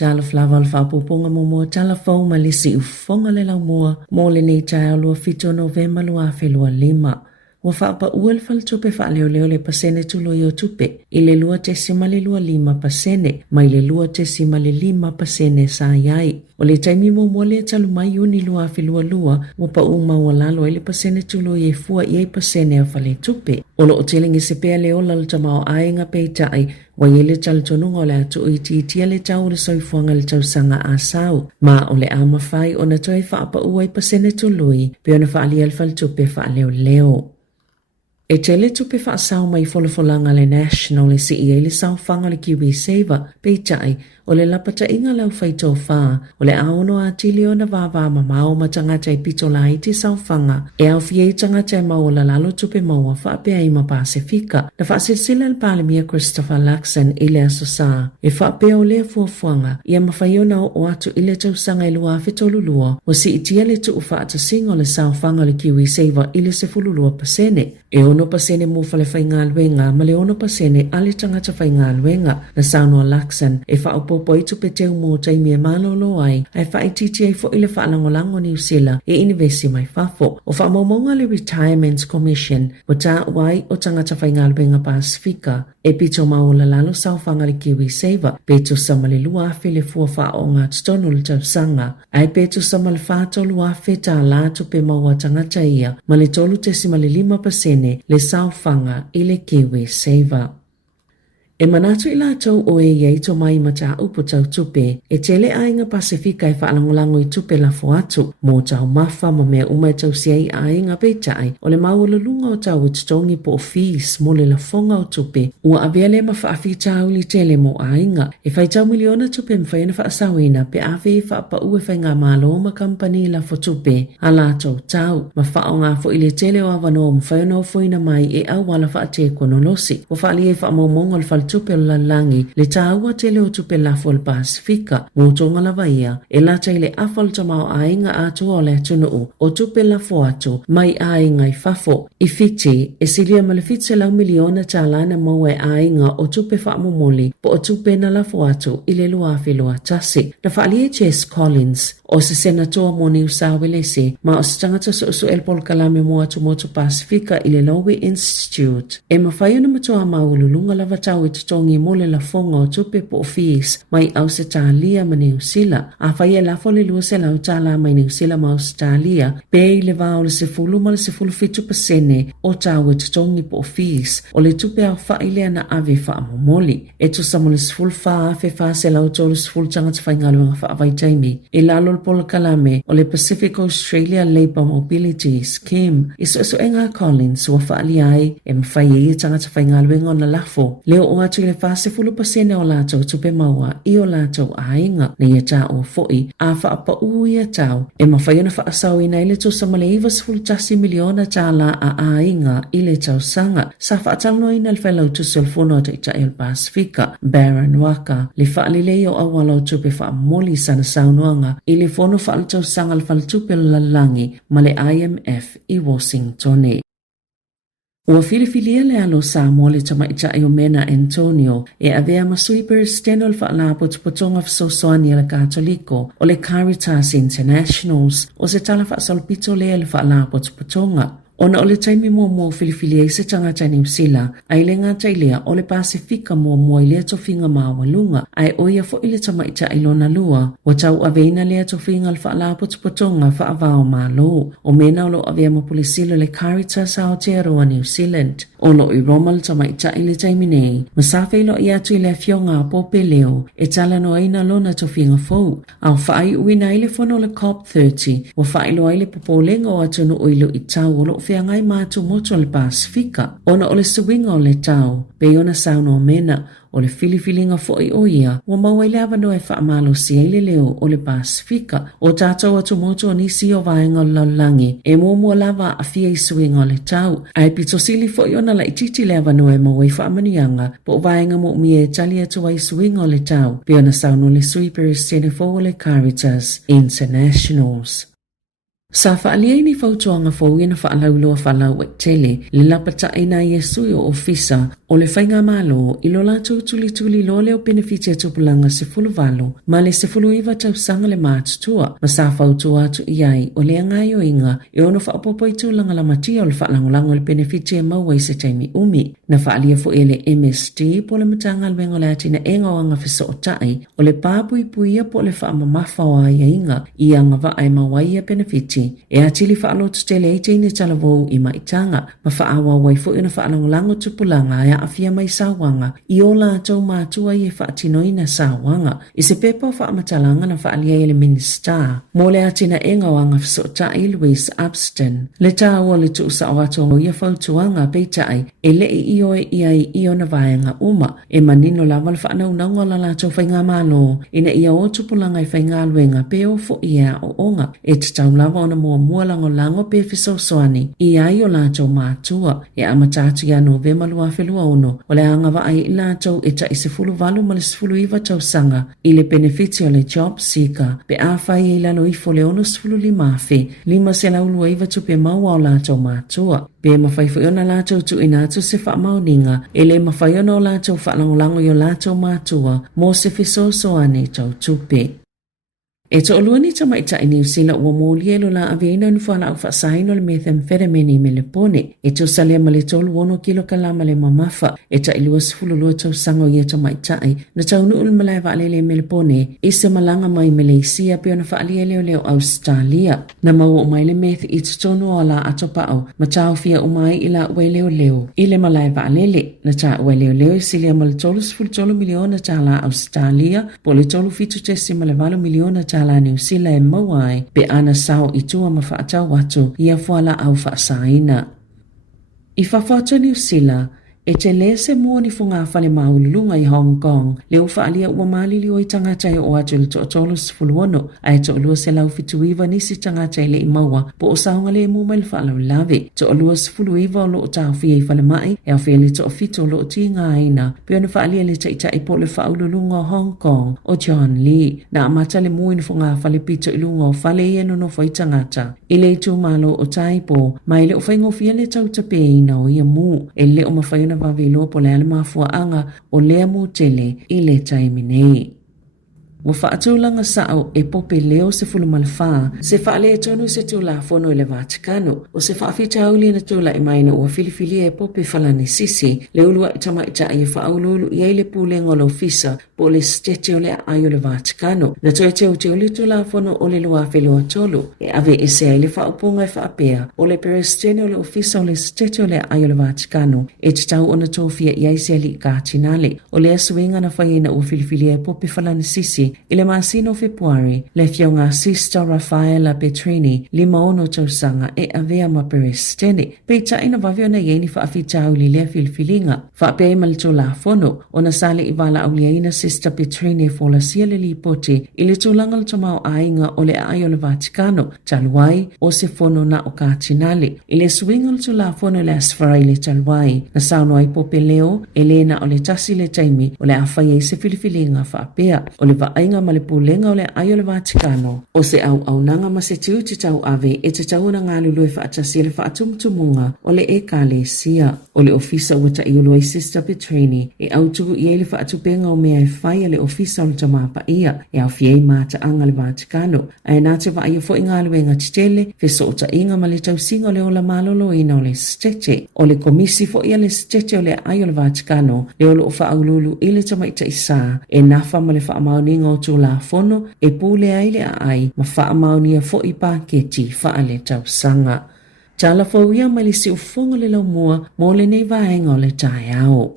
Tala flaval whapuponga mo tala fau malisi ufonga le lau mua mo le nei tai alua 7 Novemba lua whelua 5. Wa whaapa ua le whaltupe whaaleo leo le pasene tulo i o tupe i le lua te simale lua 5 pasene mai le lua te simale 5 pasene sa iai. O le taimi mo le talu mai uni lua whelua lua wa pa uma wa lalo i le pasene tulo i e fua i e pasene a whale tupe. O lo o telingi se pea leo lal tamao ainga peitai wa yele tal tonunga o le atu i titia le tau le soifuanga le tau sanga a sau. Ma o le ama fai o na toi whaapa ua i pasene tului pe ona whaali alfal tupe whaaleo leo. E te le tupe whaasau mai wholofolanga le national e si i le sauwhanga le Kiwi Saver peitai o le lapata inga lau whaito wha o le aono a tili o na wawa mamao ma tangata i pito la i te sauwhanga e au fiei tangata i mau la lalo tupe maua whaapea i ma Pasifika na whaasilsila le palemia Christopher Luxon i le aso sa e whaapea o le fuafuanga i a mawhaiona o atu i le tausanga i lua whetolulua o si itia le tu uwhaata singo le sauwhanga le Kiwi Saver i le sefululua pasene e ono pasene mo fale whainga luenga ma le ono pasene ale tangata whainga luenga na Sāmoa Luxon e whaopo po i tupe teu mō taimi e malolo ai ai whaititi ai fo i le whaalangolango New Zealand e inivesi mai whafo o whaamomonga le Retirement Commission o tā wai o tangata whainga luenga Pasifika e pito maola lalo sauwhanga le Kiwi Saver peto sama le luafe le fuawha o ngā tutonu le tausanga ai peto sama le whāto luafe tā la tupe maua tangata ia ma le tolu tesima le 5% le sauwhanga i le Kiwi Saver. E manatu i lātou o e iei to mai mata upo tau tupe, e tele ainga Pasifika e whaalangolango i tupe la foatu, mō tau mafa ma mea umai tau siai ainga peitai, o le maululunga o tau utatongi po fees mo le la fonga o tupe, ua avea le ma whaafi tau li tele mo ainga, e whai tau miliona tupe mwhaina whaasawina, pe awe i whaapa ue whainga maloma company la fo tupe, a lātou tau, ma whao ngā fo i le tele o avano mwhaina o fuina mai e au wala whaate konolosi, o whaali e whaamomongo le tupe la langi le taua tele o tupe la fol Pasifika mo tonga la vaia e la tele afal tamao ainga atu o le tunu o tupe la foatu mai ainga i fafo i fiti e silia malefitse la miliona talana maue ainga o tupe whaamomoli po o tupe na la foatu i le luafe lua tasi na whaali H.S. Collins o se senator mo New South Wales ma o se tangata su el pol kalame mo atu moto Pasifika i le Lowy Institute e mawhaiona matoa maululunga la vatau i tongi mole la fonga o tupe po fees mai Aotearoa ma New Zealand a whaia la fole lua se lau tala mai New Zealand ma Australia pe i le vao le sefulu ma le sefulu fitu pasene o tau e tongi po fees o le tupe au whaile ana ave whaamomoli e tu samo le sefulu wha fe wha se lau tolu sefulu tangata whaingaluanga whaavaitaimi e lalo le polo kalame o le Pacific Australia Labour Mobility Scheme i so enga Collins wa whaali ai e mwhai e tangata whaingaluanga o na lafo leo o atu le fase fulu pasene o lātou tupe maua i o lātou ainga na ia tā o foi a whaapa uia tau e mawhaiona whaasau ina i le tō samale iwa sifulu tasi miliona tā la a ainga i le tau sanga sa whaatalo ina le whalau tu selfono te ita el Pasifika Baron Waka le whaalilei o awala o tupe whaamoli sana saunuanga i le fono whaalu tau sanga le whalu tupe lalangi ma le IMF i Washington. Ua filifilia le alo Samoa le tamaita i o mena Antonio e avea masui peristeno le whaala potopotonga fsosoani le Katoliko o le Caritas Internationals o se tala whaasalpito le whaala potopotonga. Ona o le taimi mua filifilia i se tangata New Zealand, ai le ngata ilea o le Pasifika mua ilea tofinga mawalunga, ai oia fo ile tamaita ilona lua, o tau aveina lea tofinga le whaala potopotonga whaavao malo, o mena o lo avea mapulisilo le Caritas Aotearoa New Zealand. O lo i Roma le tamaita ile taimi nei, masafe ilo i atu ile fionga a pope leo, e tala no aina lona tofinga fau, au whaai uina ile fono le COP30, o whaai lo aile popolenga o atunu o ilo i tau o lo ngai mātu moto le Pasifika. Ona o le suwinga o le tau, pe ona sauno o mena, o le filifilinga fo i oia, wa maua ile avano e whaamalo si eile leo o le Pasifika, o tātou atu moto o nisi o vaenga o laulangi, e mua lava a fia i suwinga o le tau, ai pito sili fo i ona la ititi le avano e maua i whaamanianga, po vaenga mo mi e tali atu ai suwinga o le tau, pe ona sauno le sui peristene fo o le Caritas Internationals. Sa whaalia ni whautuanga whauina whaalauloa whalau tele, le lapata ina Yesu o ofisa o le whainga malo i lo lātou tuli lo leo benefitia tupulanga se fuluvalo, ma le se fuluiva tau sanga le mātutua, ma sa whautua atu iai o le angaio inga e ono whaapopo i tūlanga la matia o le whaalangolango le benefitia maua i se taimi umi, na whaalia fo ele MSD po le matanga alwengo le atina e ngawanga fiso o tai, o le pāpui puia po le whaamamafa o aia inga, i anga wa ai mawaia benefitia. E atili whaalotu tele e teine talavou i maitanga, ma whaawa wai fo ina whaalangolango tupulanga e afia mai sawanga, i o lātou mātua i e whaatinoina sawanga, i se pepa o whaamatalanga na whaalia ele minister. Mo le atina e ngawanga fisotai Louise Abston, le tāua le tuusa o ato ia whautuanga peitai, e le i oe i o na vaenga uma, e manino lava le whaanaunango la lātou whainga malo, ina ia o tupulanga i whainga luenga peo fo ia o onga, e tatau lava ona mua lango pe fisosoani i ai o lātou mātua e amatatu ia NOV malua whelua ono o le angava ai i lātou e ta i se fulu valu ma le sefulu iwa tausanga i le benefiti o le job seeker pe awhai e lalo i fo le ono sefulu limafe lima se laulua iwa tupe maua o lātou mātua pe mawhaifo iona lātou tu inatu se wha mauninga e le mawhaiona o lātou whaalangolango i o lātou mātua mo se fisosoani tau tupe. E to oluani ta maita i New Zealand ua mōlia lo la aveina nu whala au whaasaino le methamphetamine me le pone. E to salia ma le tolu 1 kilo kalama le mamafa. E ta ilua sifululua tau sango ia ta maita i. Na tau nuul malai waalele me le pone. E se malanga mai Malaysia pe ona whaalia leo Australia. Na mau o mai le meth i tutonu o la atopa au. Ma tau fia umai ila ue leo. I le malai waalele. Na ta ue leo i silia ma le tolu sifulu miliona ta la Australia. Po le tolu fitu tesi ma le 4 miliona ta la New Zealand e mawai pe ana sao i tua ma whaatau watu ia fuala au whaasaina. I whawhata New Zealand e te lese mua ni funga whale maulunga i Hong Kong le uwhaalia ua malili o i tangatai o atu le to'atolu sifuluono a e to'olua se lau fituiva nisi tangatai le i maua po o saunga le mua mai whaalau lave to'olua sifuluiva o loo tau fia i whale mai e au fia le to'ofito lo ti ngā aina pe ona whaalia le taitai po le whaaululunga o Hong Kong o John Lee na amata le mua ni funga whale pito ilunga o whale i eno no whai tangata i le tu malo o taipo mai le o whaingo fia le tau tape ina o ia mu e le o mawhaiona vavelo po le alamafuaanga o lea mu tele i le taimi nei. Wa whaatulanga sao e pope leo se fulumalwha, se whaale e tonu se tula fono i le Vatikano, o se whaafita auli na tula i maina ua filifili e pope falani sisi, le ulua i tamaita i e whaaululu i eile pule ngolo fisa po le stete o le ayo le Vatikano. Na toi te uli tula fono o le lua whelua tolu, e ave e se le whaupunga e whaapea, o le perestene o le ofisa o le stete o le ayo le Vatikano, e te tau ona tofia i aise li kātinale, o le asuinga na whaiena ua filifili e pope falani sisi, i le masino Februari, le fiaunga Sister Raffaella Petrini, 5 tausanga e avea ma perestene, peita ina vaviona ieni whaafitau li le filfilinga, whaapea ma le tola fono, o na sale i wala au liaina Sister Petrini e fola sia le lipote, i le tolanga le tomau ainga o le aio le Vatikano, taluai o se fono na o kātinale, i le swinga le tola fono le asfarai le taluai, na sauno ai pope leo, Elena o le tasi le taimi, o le awhai e se filfilinga whaapea, o le ainga ma le pulenga o le aio le Vatikano. O se au nanga ma se tiu te tau ave e te tau na ngā lulu e whaatasi le whaatumtumunga o le e kālesia. O le ofisa ua ta iolo e Sister Petrini e au tuku i le whaatupenga o mea e whai le ofisa o le tamapa ia e au fiei mata anga le Vatikano. A e nā te wa ia fo i ngā luenga titele fe so o ta inga ma le tausinga o le ola malolo ina o le stete. O le komisi fo ia le stete o le aio le Vatikano le olo o whaaululu i le tamaita isa e nafa ma le whaamauninga o la fono e pule aile ai ma faa maunia fo i paketi faa le tau sanga. Tala fo ia malisi ufonga le lau mua mo le nei vaenga o le tae ao.